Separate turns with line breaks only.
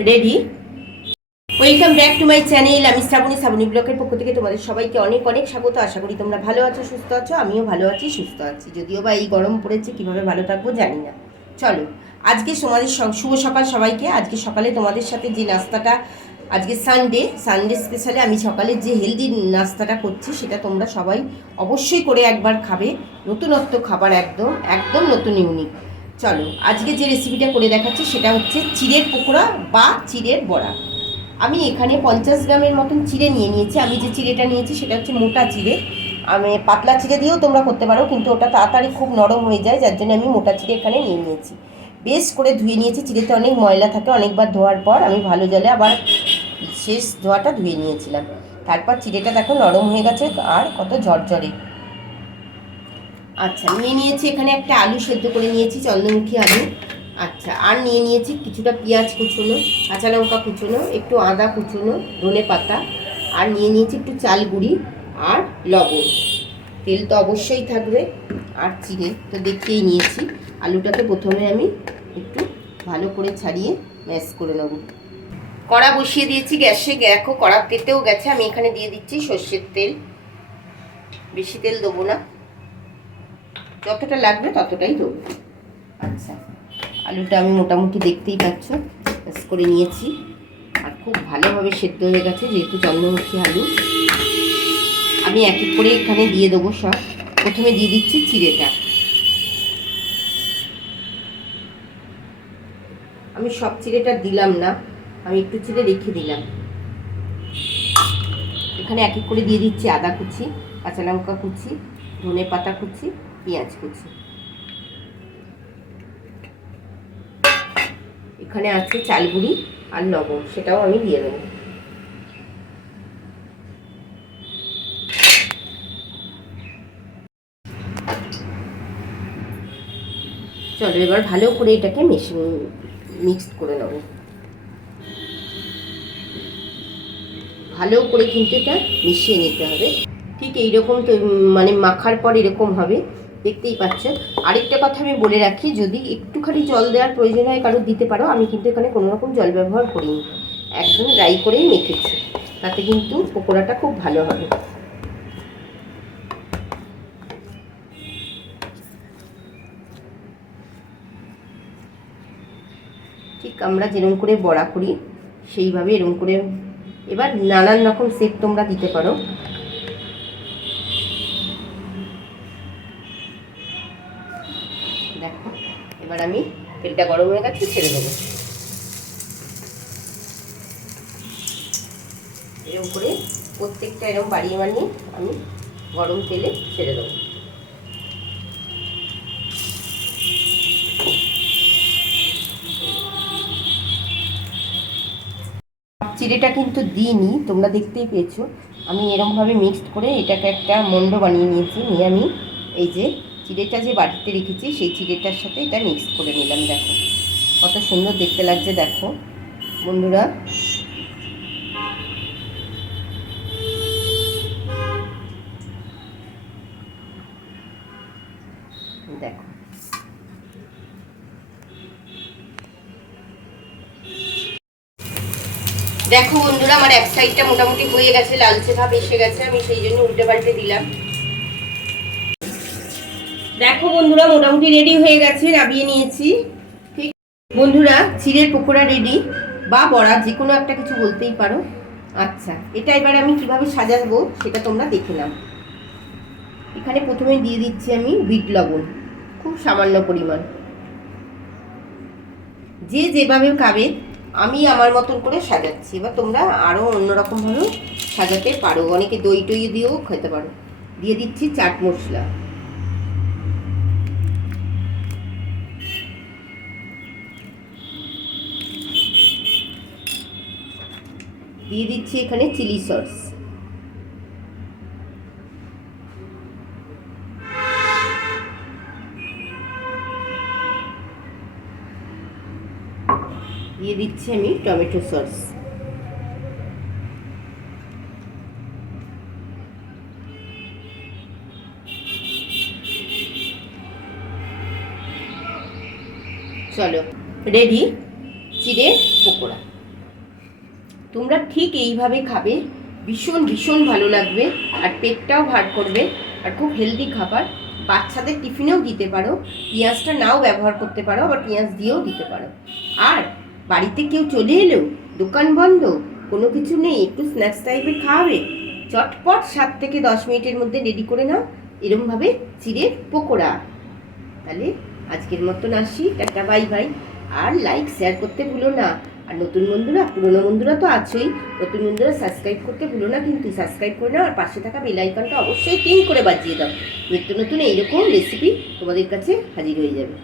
Ready welcome back to my channel আমি শ্রাবণী শ্রাবণী ব্লকের পক্ষ থেকে তোমাদের সবাইকে অনেক অনেক স্বাগত। আশা করি তোমরা ভালো আছো, সুস্থ আছো, আমিও ভালো আছি, সুস্থ আছি। যদিও বা এই গরম পড়েছে, কীভাবে ভালো থাকব জানি না। চলো, আজকে তোমাদের শুভ সকাল সবাইকে। আজকে সকালে তোমাদের সাথে যে নাস্তাটা, আজকে সানডে সানডে স্পেশালে আমি সকালে যে হেলদি নাস্তাটা করছি, সেটা তোমরা সবাই অবশ্যই করে একবার খাবে। নতুনত্ব খাবার একদম একদম নতুন ইউনিক চলো, আজকে যে রেসিপিটা করে দেখাচ্ছি সেটা হচ্ছে চিড়ের পকোড়া বা চিড়ের বড়া। আমি এখানে পঞ্চাশ গ্রামের মতন চিড়ে নিয়ে নিয়েছি। আমি যে চিড়েটা নিয়েছি সেটা হচ্ছে মোটা চিড়ে। আমি পাতলা চিড়ে দিয়েও তোমরা করতে পারো, কিন্তু ওটা তাড়াতাড়ি খুব নরম হয়ে যায়, যার জন্য আমি মোটা চিড়ে এখানে নিয়ে নিয়েছি। বেশ করে ধুয়ে নিয়েছি, চিড়েতে অনেক ময়লা থাকে, অনেকবার ধোয়ার পর আমি ভালো জলে আবার শেষ ধোয়াটা ধুয়ে নিয়েছিলাম। তারপর চিড়েটা দেখো নরম হয়ে গেছে, আর কত ঝরঝরে। আচ্ছা নিয়ে নিয়েছি এখানে একটা আলু সেদ্ধ করে নিয়েছি, চন্দ্রমুখী আলু। আচ্ছা আর নিয়ে নিয়েছি কিছুটা পেঁয়াজ কুচোনো, কাঁচা লঙ্কা কুচোনো, একটু আদা কুচোনো, ধনে পাতা, আর নিয়ে নিয়েছি একটু চাল গুঁড়ি আর লবণ। তেল তো অবশ্যই থাকবে, আর চিনি তো দেখতেই নিয়েছি। আলুটাকে প্রথমে আমি একটু ভালো করে ছাড়িয়ে ম্যাশ করে নেব। কড়া বসিয়ে দিয়েছি, গ্যাসে দেখো কড়া তেতেও গেছে, আমি এখানে দিয়ে দিচ্ছি সর্ষের তেল। বেশি তেল দেবো না। যতটা লাগবে ততটাই দেবো আচ্ছা আলুটা আমি মোটামুটি দেখতেই পাচ্ছ করে নিয়েছি। আর খুব ভালোভাবে সেদ্ধ হয়ে গেছে, যেহেতু চন্দ্রমুখী আলু। আমি এক এক করে এখানে দিয়ে দেবো সব। প্রথমে দিয়ে দিচ্ছি চিড়েটা। আমি সব চিড়েটা দিলাম না, আমি একটু চিড়ে রেখে দিলাম। এখানে এক এক করে দিয়ে দিচ্ছি আদা কুচি, কাঁচা লঙ্কা কুচি, ধনে পাতা কুচি পেঁয়াজ কুচি। এখানে আছে চালগুড়ি আর লবণ, সেটাও আমি দিয়ে দেবো। চলো, এবার ভালো করে এটাকে মিশিয়ে মিক্সড করে নেব। ভালো করে কিন্তু এটা মিশিয়ে নিতে হবে। ঠিক এইরকম তো মানে মাখার পর এরকম হবে। দেখতেই পাচ্ছ। আরেকটা কথা আমি বলে রাখি, যদি একটুখানি জল দেওয়ার প্রয়োজন হয়, কারও দিতে পারো, আমি কিন্তু এখানে কোনো রকম জল ব্যবহার করিনি। একদম ড্রাই করেই মেখেছি। তাতে কিন্তু পকোড়াটা খুব ভালো হবে। ঠিক আমরা যেরকম করে বড়া করি, সেইভাবে এরকম করে এবার নানান রকম সেট তোমরা দিতে পারো। এবার আমি তেলটা গরম হয়ে গেছে ছেড়ে দেবো। এরকম করে প্রত্যেকটা এরকম বাড়িয়ে বানিয়ে আমি গরম তেলে ছেড়ে দেবো। চিড়েটা কিন্তু দিইনি, তোমরা দেখতেই পেয়েছ। আমি এরমভাবে মিক্সড করে এটাকে একটা মন্ড বানিয়ে নিয়েছি। নিয়ে আমি এই যে চিড়েটা যে বাটিতে রেখেছি, সেই চিড়েটার সাথে এটা মিক্স করে নিলাম, দেখো। কত সুন্দর দেখতে লাগছে, দেখো। বন্ধুরা, দেখো। দেখো বন্ধুরা, আমার এক সাইডটা মোটামুটি হয়ে গেছে, লালচে ভাব এসে গেছে, আমি সেই জন্য উল্টে পাল্টে দিলাম। দেখো বন্ধুরা, মোটামুটি রেডি হয়ে গেছে নাবিয়ে নিয়েছি। ঠিক। বন্ধুরা, চিড়ের পকোড়া রেডি বা বড়া যে কোনো একটা কিছু বলতেই পারো। আচ্ছা এটা এবার আমি কীভাবে সাজাবো সেটা তোমরা দেখে নাও। এখানে প্রথমে দিয়ে দিচ্ছি আমি বিট লবণ, খুব সামান্য পরিমাণ। যে যেভাবে খাবে, আমি আমার মতন করে সাজাচ্ছি। এবার তোমরা আরও অন্যরকমভাবেও সাজাতে পারো। অনেকে দই টই দিয়েও খেতে পারো। দিয়ে দিচ্ছি চাট মশলা। দিয়ে দিচ্ছি এখানে চিলি সস। দিয়ে দিচ্ছি আমি টমেটো সস। চলো রেডি চিড়ে পকোড়া। তোমরা ঠিক এইভাবে খাবে। ভীষণ ভীষণ ভালো লাগবে। আর পেটটাও ভার করবে। আর খুব হেলদি খাবার। বাচ্চাদের টিফিনেও দিতে পারো। পেঁয়াজটা নাও ব্যবহার করতে পারো, আবার পেঁয়াজ দিয়েও দিতে পারো। আর বাড়িতে কেউ চলে এলেও, দোকান বন্ধ, কোনো কিছু নেই, একটু স্ন্যাক্স টাইপের খাওয়াবে। চটপট সাত থেকে দশ মিনিটের মধ্যে রেডি করে নাও। এরমভাবে চিড়ের পকোড়া। তাহলে আজকের মতন আসি। টাটা বাই বাই আর লাইক শেয়ার করতে ভুলো না। আর নতুন বন্ধুরা, পুরনো বন্ধুরা তো আছেই। নতুন বন্ধুরা সাবস্ক্রাইব করতে ভুলো না কিন্তু সাবস্ক্রাইব করে নাও আর পাশে থাকা বেল আইকনটা অবশ্যই টিং করে বাজিয়ে দাও। নিত্য নতুন এইরকম রেসিপি তোমাদের কাছে হাজির হয়ে যাবে।